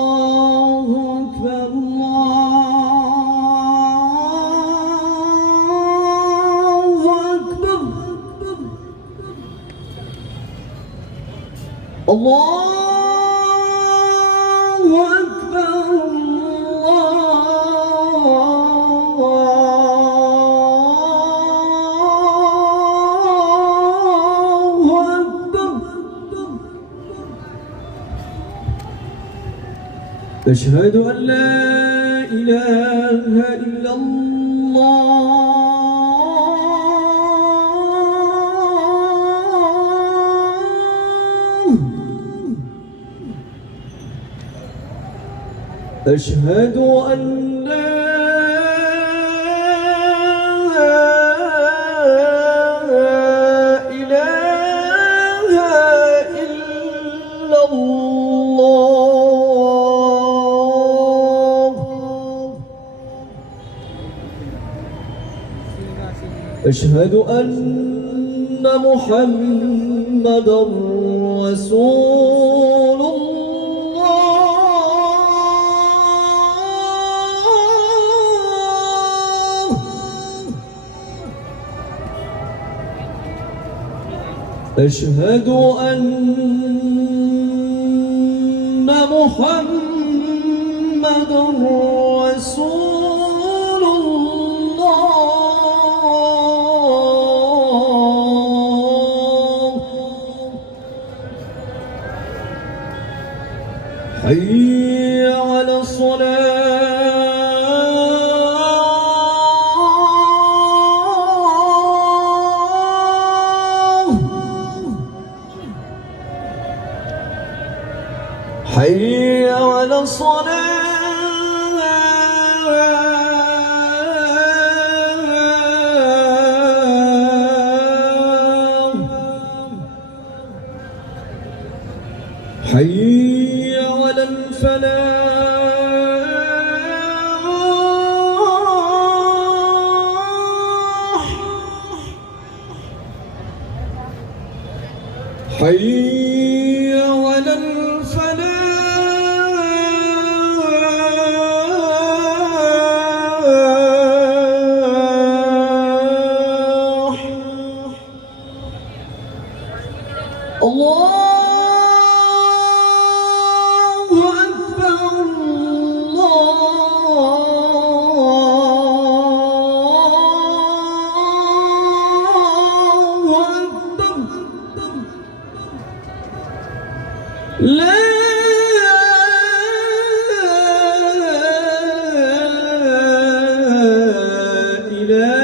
الله أكبر الله أكبر الله أكبر أشهد أن لا إله إلا الله أشهد أن لا إله إلا الله أشهد أن محمدًا رسول الله أشهد أن محمدًا رسول الله حي على الصلاة حي على الصلاة حي على الفلاح حي على الفلاح الله أكبر الله أكبر لا إله